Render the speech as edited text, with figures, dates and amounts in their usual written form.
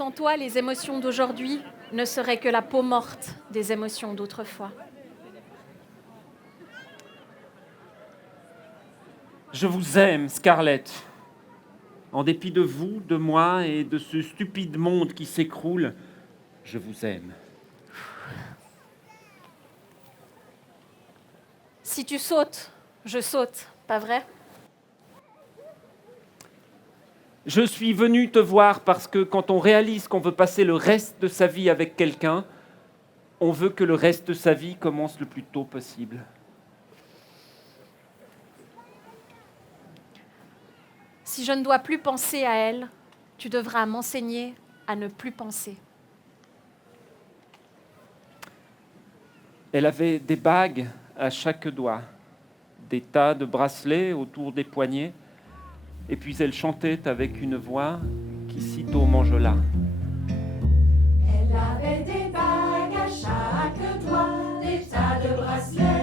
Sans toi, les émotions d'aujourd'hui ne seraient que la peau morte des émotions d'autrefois. Je vous aime, Scarlett. En dépit de vous, de moi et de ce stupide monde qui s'écroule, je vous aime. Si tu sautes, je saute, pas vrai ? Je suis venu te voir parce que quand on réalise qu'on veut passer le reste de sa vie avec quelqu'un, on veut que le reste de sa vie commence le plus tôt possible. Si je ne dois plus penser à elle, tu devras m'enseigner à ne plus penser. Elle avait des bagues à chaque doigt, des tas de bracelets autour des poignets, et puis elle chantait avec une voix qui sitôt m'enjola. Elle avait des bagues à chaque doigt, des tas de bracelets